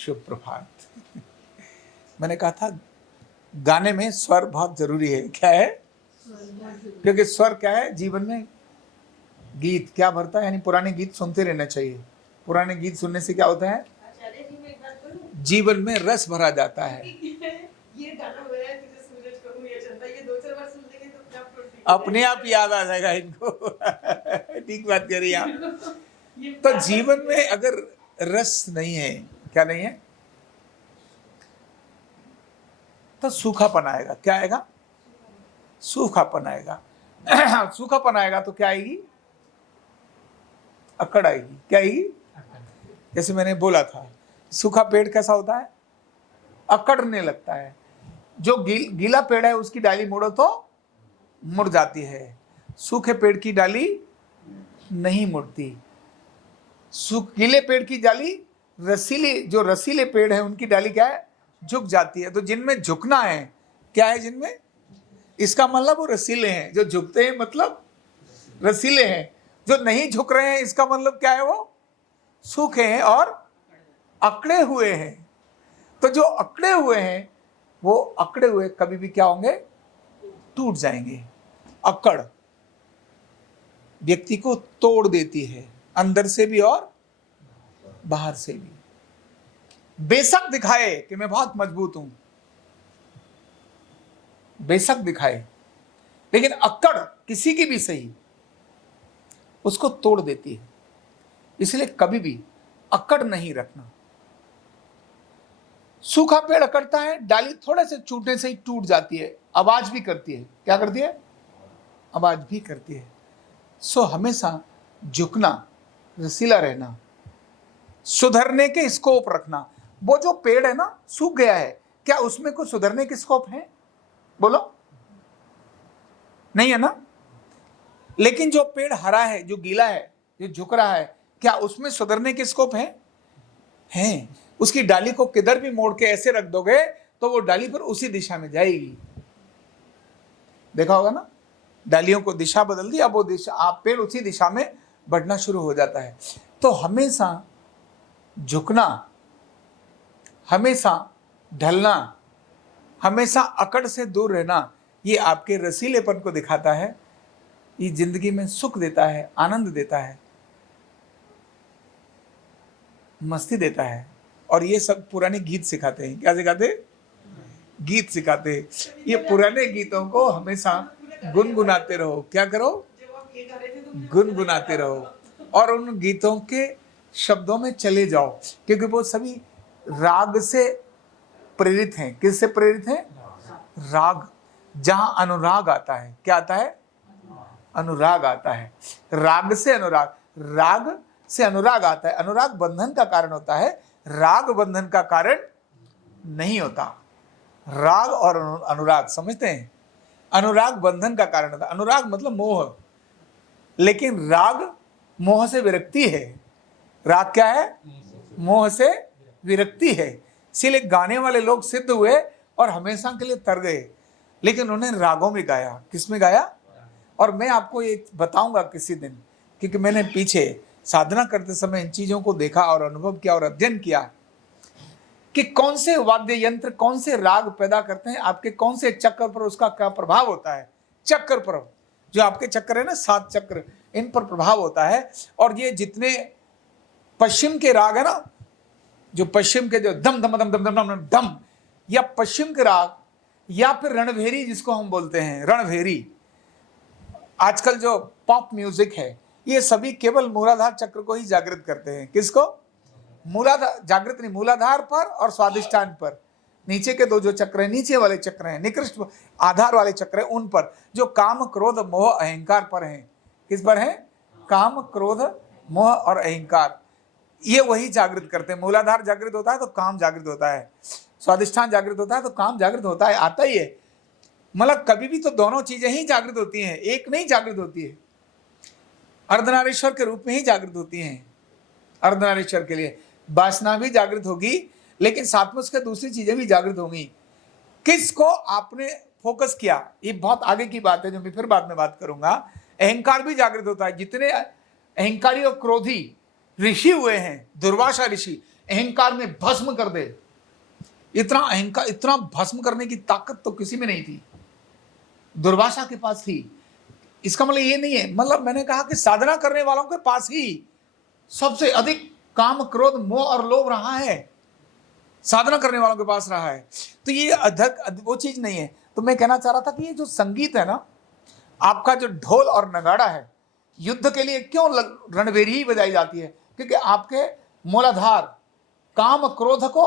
शुभ प्रभात। मैंने कहा था गाने में स्वर बहुत जरूरी है। क्या है? क्योंकि स्वर क्या है जीवन में? गीत क्या भरता है, यानी पुराने गीत सुनते रहना चाहिए। पुराने गीत सुनने से क्या होता है? जीवन में रस भरा जाता है। ये गाना हो रहा है तुझे सूरज कहूं या चंदा, ये 2-4 बार सुन लेंगे तो अपने आप याद आ जाएगा इनको। ठीक बात कह रही आप। तो जीवन में अगर रस नहीं है, क्या नहीं है, तो सूखापन आएगा। क्या आएगा? सूखापन आएगा। सूखापन आएगा तो क्या आएगी? अकड़ आएगी। क्या आएगी? जैसे मैंने बोला था, सूखा पेड़ कैसा होता है? अकड़ने लगता है। जो गीला पेड़ है उसकी डाली मोड़ो तो मुड़ जाती है, सूखे पेड़ की डाली नहीं मुड़ती। गीले पेड़ की डाली रसीली, जो रसीले पेड़ है उनकी डाली क्या है? झुक जाती है। तो जिनमें झुकना है, क्या है जिनमें? इसका मतलब वो रसीले हैं। जो झुकते हैं मतलब रसीले हैं, जो नहीं झुक रहे हैं इसका मतलब क्या है? वो सूखे हैं और अकड़े हुए हैं। तो जो अकड़े हुए हैं वो अकड़े हुए कभी भी क्या होंगे? टूट जाएंगे। अकड़ व्यक्ति को तोड़ देती है, अंदर से भी और बाहर से भी। बेशक दिखाए कि मैं बहुत मजबूत हूं, बेशक दिखाए, लेकिन अकड़ किसी की भी सही उसको तोड़ देती है। इसलिए कभी भी अकड़ नहीं रखना। सूखा पेड़ अकड़ता है, डाली थोड़े से छूटने से ही टूट जाती है, आवाज भी करती है। क्या करती है? आवाज भी करती है। सो हमेशा झुकना, रसीला रहना, सुधरने के स्कोप रखना। वो जो पेड़ है ना सूख गया है, क्या उसमें कुछ सुधरने के स्कोप है? बोलो, नहीं है ना। लेकिन जो पेड़ हरा है, जो गीला है, जो झुक रहा है, क्या उसमें सुधरने के स्कोप है? हैं। उसकी डाली को किधर भी मोड़ के ऐसे रख दोगे तो वो डाली पर उसी दिशा में जाएगी। देखा होगा ना, डालियों को दिशा बदल दी, अब वो दिशा, आप पेड़ उसी दिशा में बढ़ना शुरू हो जाता है। तो हमेशा झुकना, हमेशा ढलना, हमेशा अकड़ से दूर रहना, ये आपके रसीलेपन को दिखाता है। ये जिंदगी में सुख देता है, आनंद देता है, मस्ती देता है। और ये सब पुराने गीत सिखाते हैं। क्या सिखाते? गीत सिखाते हैं। ये पुराने गीतों को हमेशा गुनगुनाते रहो। क्या करो? गुनगुनाते रहो और उन गीतों के शब्दों में चले जाओ, क्योंकि वो सभी राग से प्रेरित हैं। किससे प्रेरित हैं? राग। जहां अनुराग आता है, क्या आता है? अनुराग आता है। राग से अनुराग, राग से अनुराग आता है। अनुराग बंधन का कारण होता है, राग बंधन का कारण नहीं होता। राग और अनुराग समझते हैं? अनुराग बंधन का कारण होता है। अनुराग मतलब मोह, लेकिन राग मोह से विरक्ति है। राग क्या है? मोह से विरक्ति है। इसीलिए गाने वाले लोग सिद्ध हुए और हमेशा के लिए तर गए, लेकिन उन्हें रागों में गाया। किस में गाया? और मैं आपको ये बताऊंगा किसी दिन, क्योंकि मैंने पीछे साधना करते समय इन चीजों को देखा और अनुभव किया और अध्ययन किया कि कौन से वाद्य यंत्र कौन से राग पैदा करते हैं, आपके कौन से चक्र पर उसका क्या प्रभाव होता है। चक्र पर, जो आपके चक्र है ना, 7 चक्र, इन पर प्रभाव होता है। और ये जितने पश्चिम के राग है ना, जो पश्चिम के जो दम दम दम दम दम दम दम, या पश्चिम के राग, या फिर रणभेरी जिसको हम बोलते हैं, रणभेरी, आजकल जो पॉप म्यूजिक है, ये सभी केवल मूलाधार चक्र को ही जागृत करते हैं। किसको? मूलाधार, जागृत नहीं, मूलाधार पर और स्वादिष्ठान पर। नीचे के 2 जो चक्र हैं, नीचे वाले चक्र हैं, निकृष्ट आधार वाले चक्र हैं, उन पर, जो काम क्रोध मोह अहंकार पर हैं। किस पर हैं? काम क्रोध मोह और अहंकार, ये वही जागृत करते हैं। मूलाधार जागृत होता है तो काम जागृत होता है, स्वादिष्ठान जागृत होता है तो काम जागृत होता है, आता ही है। मतलब कभी भी तो दोनों चीजें ही जागृत होती हैं, एक नहीं जागृत होती है। अर्धनारीश्वर के रूप में ही जागृत होती हैं। अर्धनारीश्वर के लिए वासना भी जागृत होगी, लेकिन साथ में उसके दूसरी चीजें भी जागृत होंगी। किसको आपने फोकस किया, ये बहुत आगे की बात है, जो मैं फिर बाद में बात करूंगा। अहंकार भी जागृत होता है। जितने अहंकारी और क्रोधी ऋषि हुए हैं, दुर्वासा ऋषि, अहंकार में भस्म कर दे। इतना अहंकार, इतना भस्म करने की ताकत तो किसी में नहीं थी, दुर्वासा के पास थी। इसका मतलब ये नहीं है, मतलब मैंने कहा कि साधना करने वालों के पास ही सबसे अधिक काम, क्रोध, मोह और लोभ रहा है, साधना करने वालों के पास रहा है। तो ये अधक वो चीज नहीं है। तो मैं कहना चाह रहा था कि ये जो संगीत है ना, आपका जो ढोल और नगाड़ा है, युद्ध के लिए क्यों रणभेरी ही बजाई जाती है? क्योंकि आपके मूलाधार काम, क्रोध को,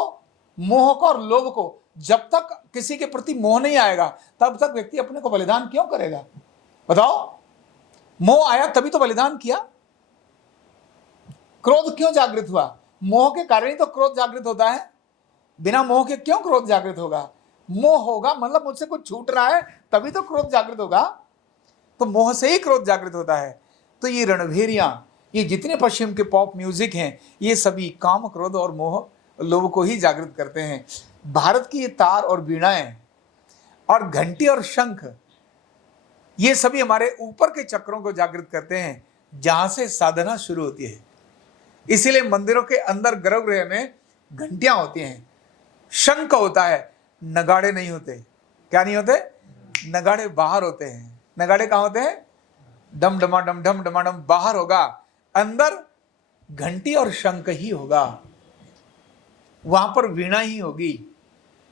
मोह को और लोभ को, जब तक किसी के प्रति मोह नहीं आएगा तब तक व्यक्ति अपने को बलिदान क्यों करेगा? बताओ, मोह आया तभी तो बलिदान किया। क्रोध क्यों जागृत हुआ? मोह के कारण ही तो क्रोध जागृत होता है। बिना मोह के क्यों क्रोध जागृत होगा? मोह होगा मतलब मुझसे कुछ छूट रहा है, तभी तो क्रोध जागृत होगा। तो मोह से ही क्रोध जागृत होता है। तो ये रणभेरियां, ये जितने पश्चिम के पॉप म्यूजिक हैं, ये सभी काम, क्रोध और मोह, लोभ को ही जागृत करते हैं। भारत की ये तार और वीणाएं और घंटी और शंख, ये सभी हमारे ऊपर के चक्रों को जागृत करते हैं, जहां से साधना शुरू होती है। इसीलिए मंदिरों के अंदर गर्भगृह में घंटियां होती हैं, शंख होता है, नगाड़े नहीं होते। क्या नहीं होते? नगाड़े बाहर होते हैं। नगाड़े कहाँ होते हैं? डम डमाडम, डम डमाडम बाहर होगा, अंदर घंटी और शंख ही होगा, वहां पर वीणा ही होगी।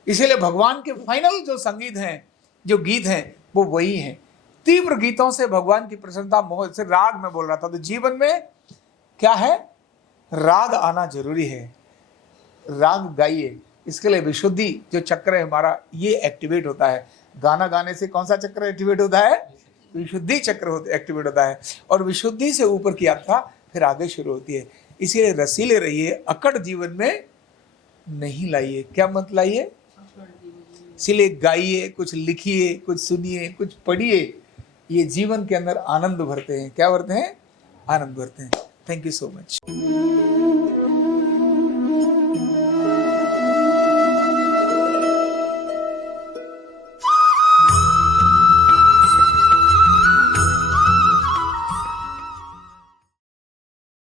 इसीलिए भगवान के फाइनल जो संगीत हैं, जो गीत हैं, वो वही हैं। तीव्र गीतों से भगवान की प्रसन्नता, मोह से, राग में बोल रहा था। तो जीवन में क्या है? राग आना जरूरी है। राग गाइए, इसके लिए विशुद्धि जो चक्र है हमारा, ये एक्टिवेट होता है। गाना गाने से कौन सा चक्र एक्टिवेट होता है? विशुद्धि चक्र एक्टिवेट होता है। और विशुद्धि से ऊपर की यात्रा फिर आगे शुरू होती है। इसीलिए रसीले रहिए, अकड़ जीवन में नहीं लाइए। क्या मत लाइए? इसीलिए गाइए, कुछ लिखिए, कुछ सुनिए, कुछ पढ़िए। ये जीवन के अंदर आनंद भरते हैं। क्या भरते हैं? आनंद भरते हैं। Thank you so much.